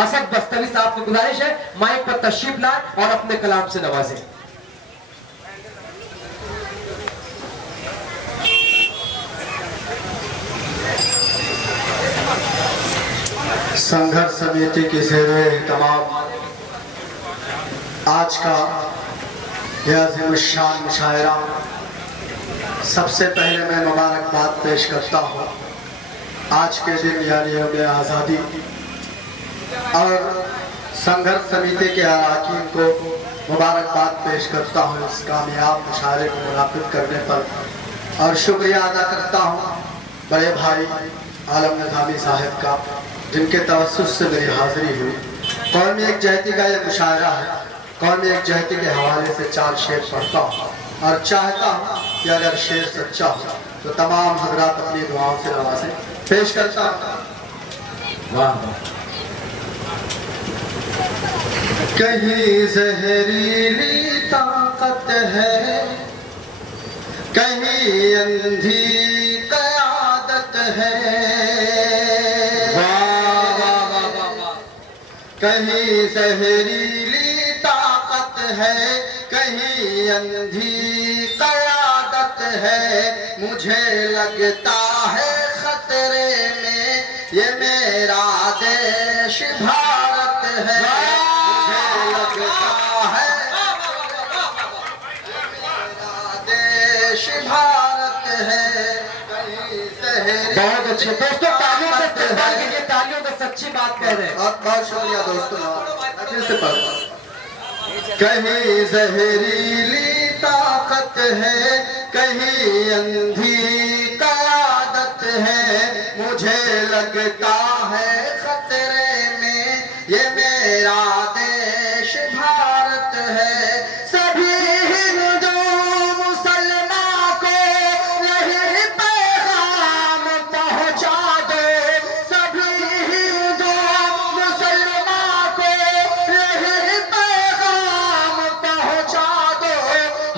असद बस्तवी साहब की गुजारिश है माइक पर तशरीफ लाए और अपने कलाम से नवाजें। संघर्ष समिति के ज़ेर-ए-एहतमाम आज का यह अज़ीमुश्शान मुशायरा, सबसे पहले मैं मुबारकबाद पेश करता हूँ आज के दिन यानी यौम आज़ादी और संघर्ष समिति के अरकान को मुबारकबाद पेश करता हूँ इस कामयाब मुशायरे को मुनाक़िद करने पर, और शुक्रिया अदा करता हूँ बड़े भाई आलम निज़ामी साहब का, जिनके तवस्सुत से मेरी हाज़िरी हुई। कौमी यकजहती का ये मुशायरा है। कौमी यकजहती के हवाले से 4 शेर पढ़ता हूँ और चाहता हूँ कि अगर शेर सच्चा हो तो तमाम हज़रात अपनी दुआओं से नवाजें। पेश करता हूँ। वाह कहीं जहरीली ताकत है, कहीं अंधी क़यादत है, कहीं जहरीली ताकत है, कहीं अंधी क़यादत है। मुझे लगता है खतरे में ये मेरा देश भारत है। मुझे लगता है मेरा देश भारत है। बहुत अच्छे दोस्तों, तालियों से इस्तेमाल कीजिए, तालियों से सच्ची बात कह रहे हैं। बहुत शुक्रिया दोस्तों। फिर से पढ़ो। कहीं जहरीली ताकत है, कहीं अंधी क़यादत है। मुझे लगता है खतरे में ये मेरा देश भारत है। सभी हिंदू मुसलमान को यही पैगाम पहुंचा दो। सभी हिंदू मुसलमान को यही पैगाम पहुंचा दो।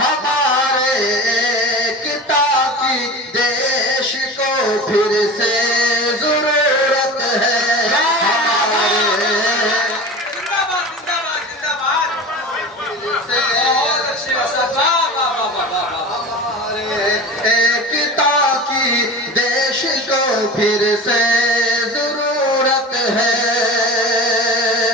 हमारे एकता की देश को फिर से जरूरत है। एकता की देश को फिर से जरूरत है।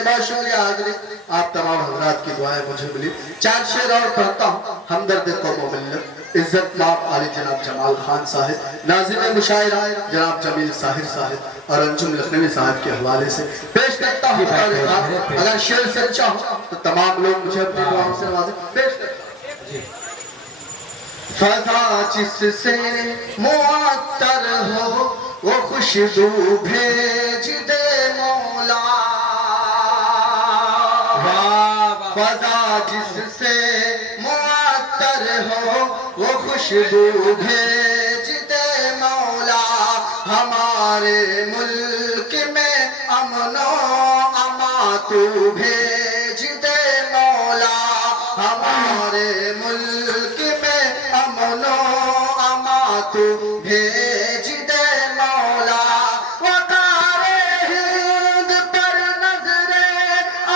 बहुत शुक्रिया हाज़िरी, आप तमाम हज़रात की दुआएं मुझे मिली। 4 शेर और पढ़ता हूँ। हमदर्द कौम मिल्लत इज़्ज़त माब आली जनाब जमाल खान साहिब, नाज़िम मुशायरा जनाब जमील साहिर साहिब और अंजुम लखनवी साहब के हवाले से पेश करता हूँ। अगर शेर सच्चा हो तो तमाम लोग मुझे अपनी दुआओं से नवाजें। पेश करता हूँ। फ़ज़ा जिससे मुअत्तर हो वो खुशबू भेज दे मौला। फ़ज़ा जिससे मुअत्तर हो वो खुशबू भेज दे मौला। हमारे मुल्क में अमनो अमा तू भेज दे मौला। हमारे मुल्क में अमनो अमा तू भेज दे मौला। वक़ारे हिंद पर नजरे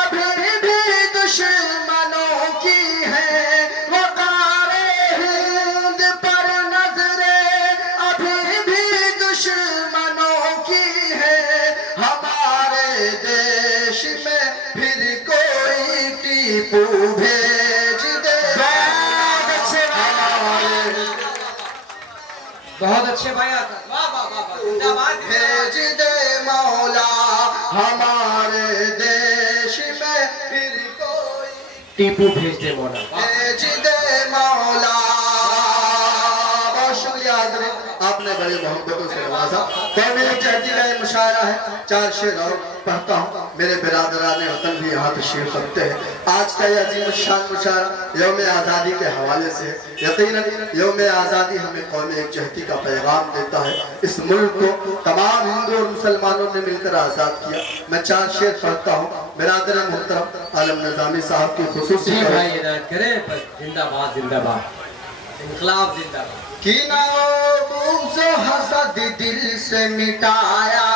अभी भी दुश्मनों की है। वक़ारे हिंद पर नजरे अभी भी दुश्मनों की है। हमारे देश में फिर कोई टीपू भेज दे। बहुत अच्छे भाई, भेज दे मौला। हमारे देश में फिर कोई टीपू भेज दे मौला। भेज दे मौला। बहुत शुक्रिया हाज़िरी, आपने बड़े मोहब्बतों से नवाजा। तो मेरी यकजहती का ये मुशायरा है। 4 शेर और पढ़ता हूँ। मेरे बिरादरान वतन भी यहाँ तशरीफ रखते हैं। आज का यह अज़ीमुश्शान मुशायरा यौम आज़ादी के हवाले से। यकीनन यौम आज़ादी हमें कौमी यकजहती का पैगाम देता है। इस मुल्क को तमाम हिंदू और मुसलमानों ने मिलकर आज़ाद किया। मैं 4 शेर पढ़ता हूँ। बिरादर मोहतरम आलम निज़ामी साहब की खुसूसी जिंदाबाद जिंदाबाद, इनकलाब जिंदाबाद। कीना बुग़्ज़ हसद दिल से मिटाया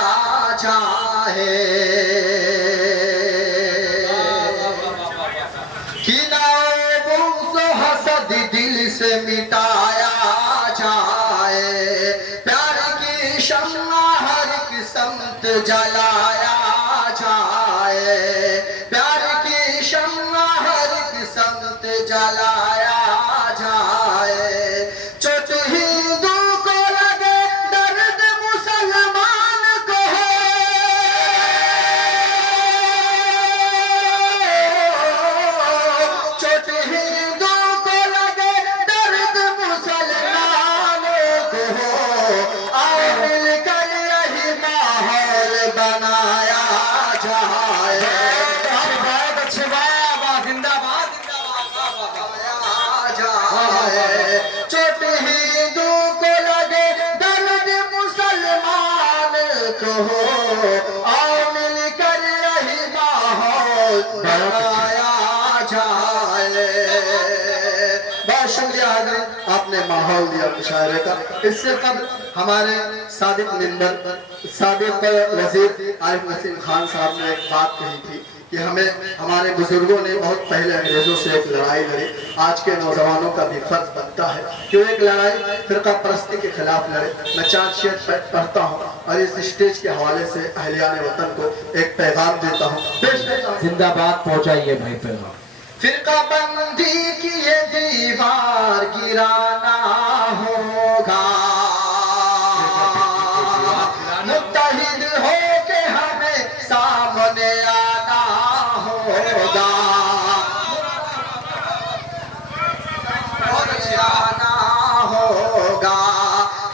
जाए। से मिटाया जाए, प्यार की शम्मा हर किस्मत जलाया जाए, प्यार की शम्मा हर किस्मत जलाया जाए। चोट हिंदू को लगे, दर्द मुसलमान को हो, चोट हिंदू को लगे, दर्द मुसलमानों को हो, आओ मिलकर यही माहौल बनाया जाए। बहुत अच्छे, वाह वाह, जिंदाबाद जाए। चोट हिंदू को लगे, दर्द मुसलमान को हो, आओ मिलकर यही माहौल बनाया जाए। बहुत शुक्रिया हज़रत, आपने माहौल दिया मुशायरे का। इससे कब हमारे सादिक मेंबर, साबिक वजीर आरिफ नसीम खान साहब ने एक बात कही थी कि हमें, हमारे बुजुर्गों ने बहुत पहले अंग्रेजों से एक लड़ाई लड़ी। आज के नौजवानों का भी फर्ज बनता है कि वो एक लड़ाई फिरका परस्ती के खिलाफ लड़े। मैं 4 शेर पढ़ता हूँ और इस स्टेज के हवाले से अहलियान वतन को एक पैगाम देता हूँ। जिंदाबाद पहुंचाइए भाई पैगाम। फिरका बंदी की ये दीवार गिराना होगा, मुत्तहिद हो के हमें सामने आना होगा, आना होगा।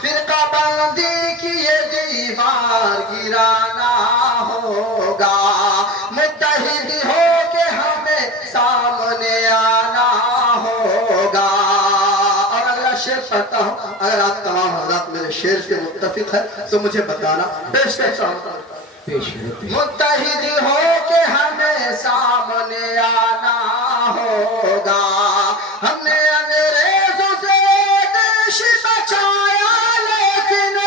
फिरका बंदी की ये दीवार गिराना होगा, मुत्तहिद हो के हमें सामने आना होगा। और अगला शेर पढ़ता हूँ, अगर आप तमाम हज़रात मेरे शेर से मुत्तफिक है तो मुझे बताना। पेश करता हूँ। मुत्तहिद हो के हमें सामने आना होगा, हमने अंग्रेजों से देश बचाया, लेकिन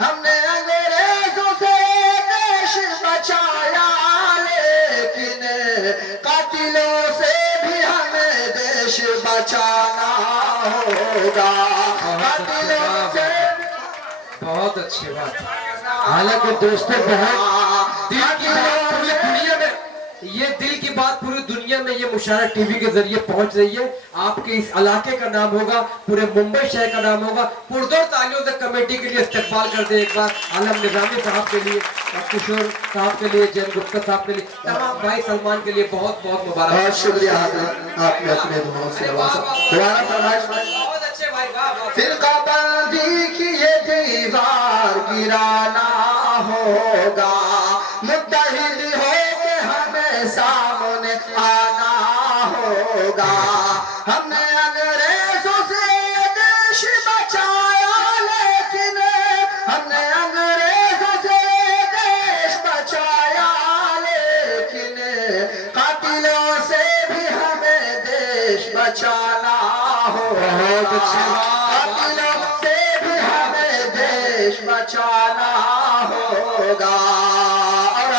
हमने अंग्रेजों से देश बचाया, लेकिन कातिलों से भी हमें देश बचाना होगा। कातिलों से बहुत अच्छी बात। हालांकि दोस्तों, बहुत दिल की बात पूरी दुनिया में, ये दिल की बात पूरी दुनिया में ये मुशायरा टीवी के जरिए पहुंच रही है। आपके इस इलाके का नाम होगा, पूरे मुंबई शहर का नाम होगा। पुरजोर तालियों से कमेटी के लिए इस्तकबाल कर दे एक बार आलम निजामी साहब के लिए, किशोर साहब के लिए, जैन गुप्ता साहब के लिए, तमाम भाई सलमान के लिए बहुत बहुत मुबारक। बहुत शुक्रिया आपने अपने दुआओं से दोबारा फरमाइश। फिरका बंदी की ये दीवार गिराना होगा, मुत्तहिद हो के हमें सामने आना होगा। हमने अंग्रेजों से देश बचाया, लेकिन हमने अंग्रेजों से देश बचाया, लेकिन कातिलों से भी हमें देश बचाना होगा। कातिलों से भी हमें देश बचाना होगा। और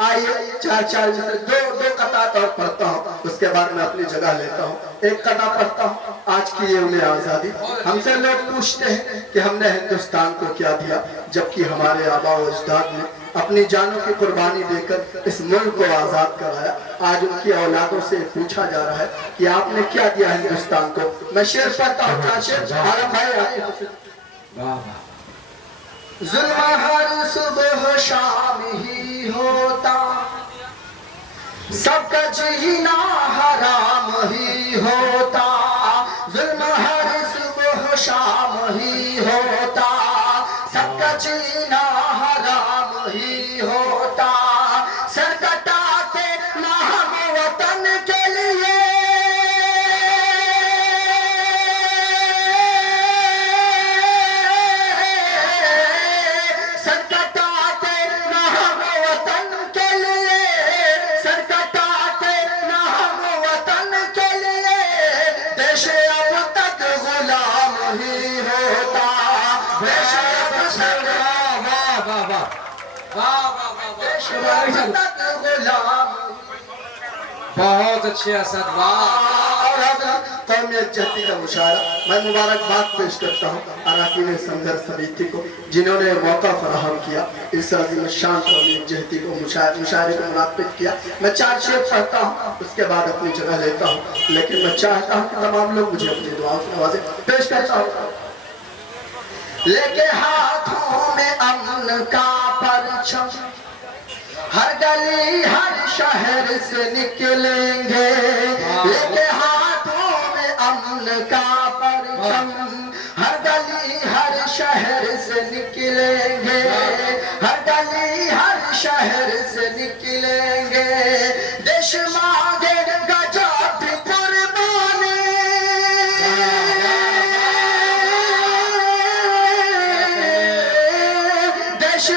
आइए 4 में से दो कतार और पढ़ता हूँ, उसके बाद मैं अपनी जगह लेता हूँ। एक कता पढ़ता हूँ। आज की ये उम्र आज़ादी, हमसे लोग पूछते हैं कि हमने हिंदुस्तान को क्या दिया, जबकि हमारे आबा व अजदाद ने अपनी जानों की कुर्बानी देकर इस मुल्क को आज़ाद कराया। आज उनकी औलादों से पूछा जा रहा है कि आपने क्या दिया हिंदुस्तान को। मैं शेर पढ़ता हूँ। जुल्म हर सुबह शाम ही होता, सबका जीना हराम ही होता। जुल्म हर सुबह शाम ही होता, सबका जीना हराम ही होता। सर कटाते ना हम वतन के लिए, सर कटाते ना हम वतन के लिए, सर कटाते ना हम वतन के लिए। देश अब तक गुलाम ही होता, देश अब तक वाह वाह वाह वाह वाह वाह। देश अब तक गुलाम। बहुत अच्छे असद, वाह। और हजरत कौम यकजहती का मुशायरा मैं मुबारकबाद पेश करता हूँ अरकान संघर्ष समिति को जिन्होंने मौका फराहम किया इस अजीम शान कौम यकजहती को मुशायरे को मुनाफिद किया। मैं 4 शेर पढ़ता हूँ उसके बाद अपनी जगह लेता हूँ, लेकिन मैं चाहता हूँ कि तमाम लोग मुझे अपनी दुआओं की नवाज़ें। पेश करता हूँ। लेके हाथों में अमन का परचम हर गली हर शहर से निकलेंगे, लेके हाथों में अमन का परचम हर गली हर शहर से निकलेंगे, हर गली हर शहर से निकलेंगे। देश मांगेगा जाति कुर्बानी, देश